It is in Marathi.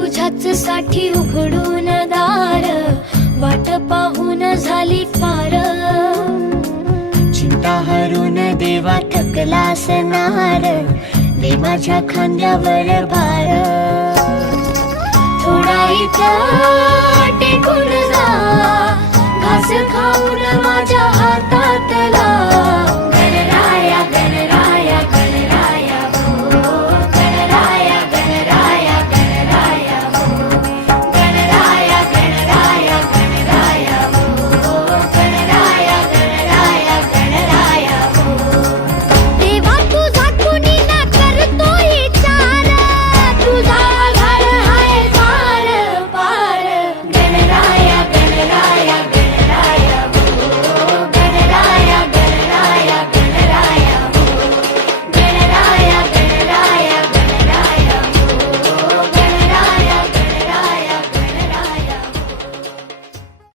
तुझ्याच साठी उघडून दार, वाट पाहून झाली पार। चिंता हरून देवा थकला असणार, दे माझ्या खांद्यावर भार। थोडा इथं टेकून जा, घास खाऊन माझ्या